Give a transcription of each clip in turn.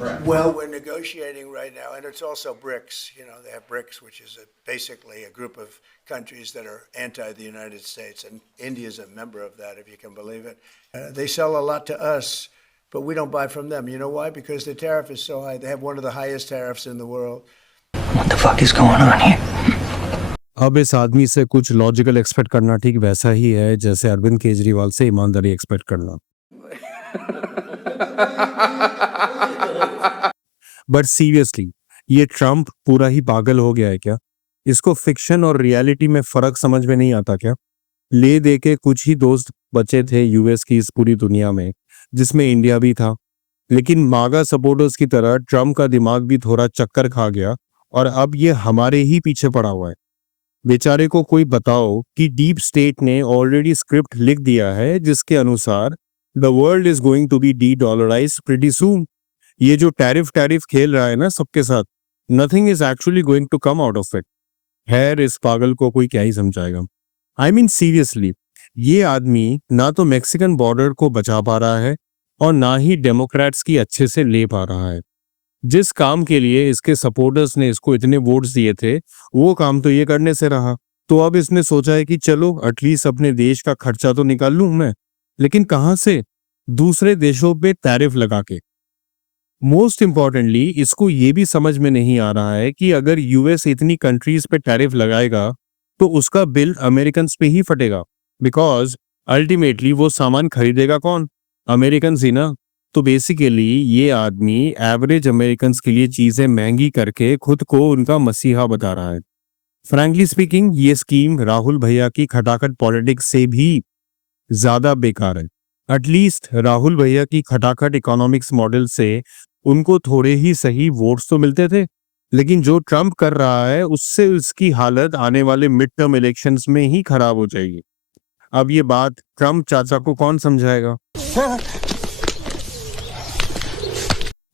correct? Well, we're negotiating right now, and it's also BRICS. You know, they have BRICS, which is basically a group of countries that are anti the United States, and India is a member of that, if you can believe it. They sell a lot to us, but we don't buy from them. You know why? Because the tariff is so high. They have one of the highest tariffs in the world. What the fuck is going on here? अब इस आदमी से कुछ logical expect करना ठीक वैसा ही है जैसे अरविंद केजरीवाल से ईमानदारी एक्सपेक्ट करना। बट सीरियसली, ये ट्रम्प पूरा ही पागल हो गया है क्या? इसको फिक्शन और रियलिटी में फर्क समझ में नहीं आता क्या? ले दे के कुछ ही दोस्त बचे थे यूएस की इस पूरी दुनिया में, जिसमें इंडिया भी था। लेकिन मागा सपोर्टर्स की तरह ट्रम्प का दिमाग भी थोड़ा चक्कर खा गया और अब ये हमारे ही पीछे पड़ा हुआ है। बेचारे को कोई बताओ कि डीप स्टेट ने ऑलरेडी स्क्रिप्ट लिख दिया है जिसके अनुसार the world is going to be de-dollarised pretty soon. ये जो टैरिफ खेल रहा है ना सबके साथ, nothing is actually going to come out of it. खैर, इस पागल को कोई क्या ही समझाएगा। आई मीन सीरियसली, ये आदमी ना तो मैक्सिकन बॉर्डर को बचा पा रहा है और ना ही डेमोक्रेट्स की अच्छे से ले पा रहा है। जिस काम के लिए इसके सपोर्टर्स ने इसको इतने वोट्स दिए थे, वो काम तो ये करने से रहा। तो अब इसने सोचा है कि चलो एटलीस्ट अपने देश का खर्चा तो निकाल लूं मैं, लेकिन कहां से? दूसरे देशों पे टैरिफ लगा के। मोस्ट इंपॉर्टेंटली, इसको ये भी समझ में नहीं आ रहा है कि अगर यूएस इतनी कंट्रीज पे टैरिफ लगाएगा तो उसका बिल अमेरिकन पे ही फटेगा, बिकॉज अल्टीमेटली वो सामान खरीदेगा कौन? अमेरिकन ही ना। तो बेसिकली ये आदमी एवरेज अमेरिकन के लिए चीजें महंगी करके खुद को उनका मसीहा बता रहा है। फ्रैंकली स्पीकिंग, ये स्कीम राहुल भैया की खटाखट पॉलिटिक्स से भी ज्यादा बेकार है। एटलीस्ट राहुल भैया की खटाखट इकोनॉमिक्स मॉडल से उनको थोड़े ही सही वोट्स तो मिलते थे, लेकिन जो ट्रम्प कर रहा है उससे उसकी हालत आने वाले मिड टर्म इलेक्शंस में ही खराब हो जाएगी। अब ये बात ट्रम्प चाचा को कौन समझाएगा?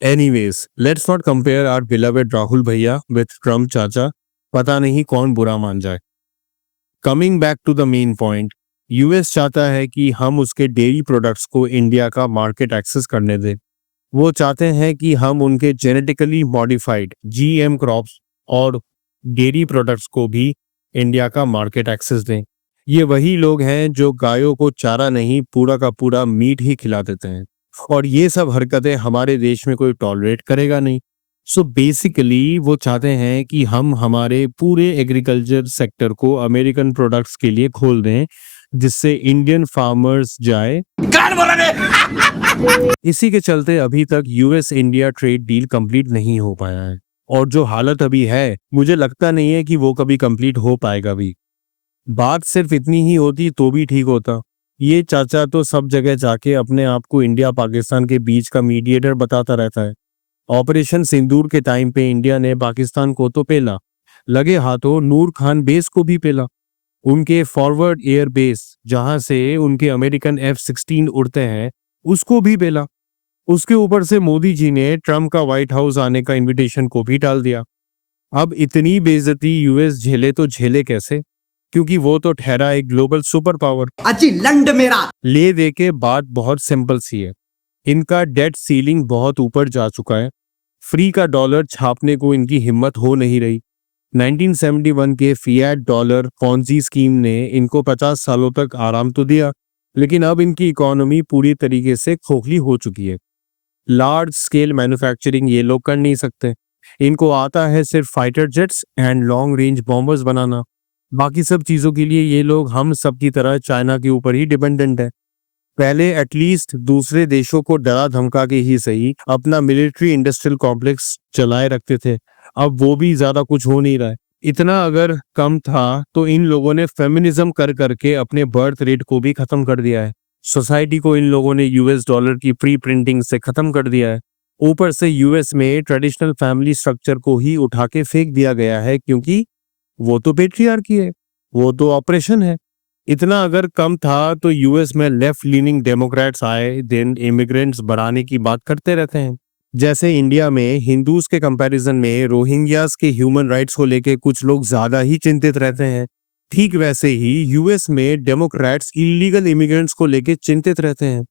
Anyways, let's not compare our beloved Rahul भैया with ट्रम्प चाचा। पता नहीं कौन बुरा मान जाए। Coming back to the main point, US चाहता है कि हम उसके डेयरी प्रोडक्ट्स को इंडिया का मार्केट एक्सेस करने दें। वो चाहते हैं कि हम उनके जेनेटिकली मॉडिफाइड जीएम क्रॉप्स और डेयरी प्रोडक्ट्स को भी इंडिया का मार्केट एक्सेस दें। ये वही लोग हैं जो गायों को चारा नहीं, पूरा का पूरा मीट ही खिला देते हैं, और ये सब हरकतें हमारे देश में कोई टॉलरेट करेगा नहीं। सो बेसिकली वो चाहते हैं कि हम हमारे पूरे एग्रीकल्चर सेक्टर को अमेरिकन प्रोडक्ट्स के लिए खोल दें, जिससे इंडियन फार्मर्स जाए। इसी के चलते अभी तक US India trade deal complete नहीं हो पाया है, और जो हालत अभी है मुझे लगता नहीं है कि वो कभी कंप्लीट हो पाएगा भी। बात सिर्फ इतनी ही होती तो भी ठीक होता। ये चाचा तो सब जगह जाके अपने आप को इंडिया पाकिस्तान के बीच का मीडिएटर बताता रहता है। ऑपरेशन सिंदूर के टाइम पे इंडिया ने पाकिस्तान को तो पेला, लगे हाथों नूर खान बेस को भी पेला। उनके फॉरवर्ड एयर बेस जहां से उनके अमेरिकन F-16 उड़ते हैं, उसको भी पेला। उसके ऊपर से मोदी जी ने ट्रम्प का व्हाइट हाउस आने का इन्विटेशन को भी टाल दिया। अब इतनी बेइज्जती यूएस झेले तो झेले कैसे, क्योंकि वो तो ठहरा एक ग्लोबल सुपर पावर। अजी लंड मेरा ले दे के बात बहुत सिंपल सी है। इनका डेट सीलिंग बहुत ऊपर जा चुका है। फ्री का डॉलर छापने को इनकी हिम्मत हो नहीं रही। 1971 के फिएट डॉलर पॉन्जी स्कीम ने इनको 50 सालों तक आराम तो दिया, लेकिन अब इनकी इकोनॉमी पूरी तरीके से खोखली हो चुकी है। लार्ज स्केल मैन्युफैक्चरिंग ये लोग कर नहीं सकते। इनको आता है सिर्फ fighter jets and long range bombers बनाना। बाकी सब चीजों के लिए ये लोग हम सब की तरह चाइना के ऊपर ही डिपेंडेंट है। पहले एटलीस्ट दूसरे देशों को डरा धमका के ही सही अपना मिलिट्री इंडस्ट्रियल कॉम्प्लेक्स चलाए रखते थे। अब वो भी ज्यादा कुछ हो नहीं रहा है। इतना अगर कम था तो इन लोगों ने फेमिनिज्म कर करके अपने बर्थ रेट को भी खत्म कर दिया है। सोसाइटी को इन लोगों ने यूएस डॉलर की प्री प्रिंटिंग से खत्म कर दिया है। ऊपर से यूएस में ट्रेडिशनल फैमिली स्ट्रक्चर को ही उठा के फेंक दिया गया है, क्योंकि वो तो पेट्रियार्की है, वो तो ऑपरेशन है। इतना अगर कम था तो यूएस में लेफ्ट लीनिंग डेमोक्रेट्स आए दिन इमिग्रेंट्स बढ़ाने की बात करते रहते हैं। जैसे इंडिया में हिंदूज के कंपैरिजन में रोहिंग्यास के ह्यूमन राइट्स को लेके कुछ लोग ज्यादा ही चिंतित रहते हैं, ठीक वैसे ही यूएस में डेमोक्रेट्स इलीगल इमिग्रेंट्स को लेके चिंतित रहते हैं।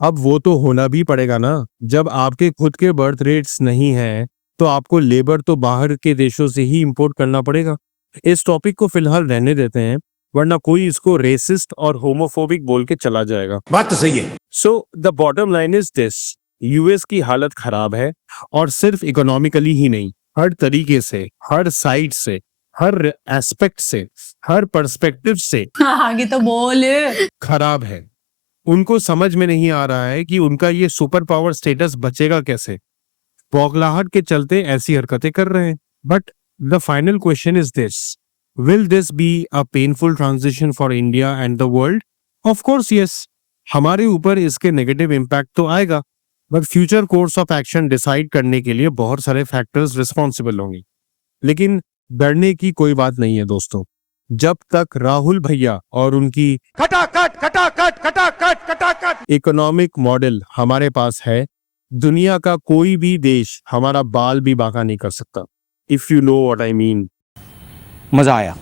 अब वो तो होना भी पड़ेगा ना। जब आपके खुद के बर्थ रेट्स नहीं हैं तो आपको लेबर तो बाहर के देशों से ही इंपोर्ट करना पड़ेगा। इस टॉपिक को फिलहाल रहने देते हैं, वरना कोई इसको रेसिस्ट और होमोफोबिक बोल के चला जाएगा। बात तो सही है। So the bottom line is this, US की हालत खराब है, और सिर्फ इकोनॉमिकली ही नहीं, हर तरीके से, हर साइड से, हर एस्पेक्ट से, हर पर्सपेक्टिव से आगे तो बोल। खराब है। उनको समझ में नहीं आ रहा है कि उनका ये सुपर पावर स्टेटस बचेगा कैसे। बौखलाहट के चलते ऐसी हरकतें कर रहे हैं। But the final question is this, will this be a painful transition for India and the world? Of course yes, हमारे ऊपर इसके नेगेटिव इम्पैक्ट तो आएगा, but future course of action decide करने के लिए बहुत सारे फैक्टर्स रिस्पॉन्सिबल होंगे। लेकिन डरने की कोई बात नहीं है दोस्तों। जब तक राहुल भैया और उनकी इकोनॉमिक मॉडल हमारे पास है, दुनिया का कोई भी देश हमारा बाल भी बांका नहीं कर सकता। If you know what I mean. मजा आया।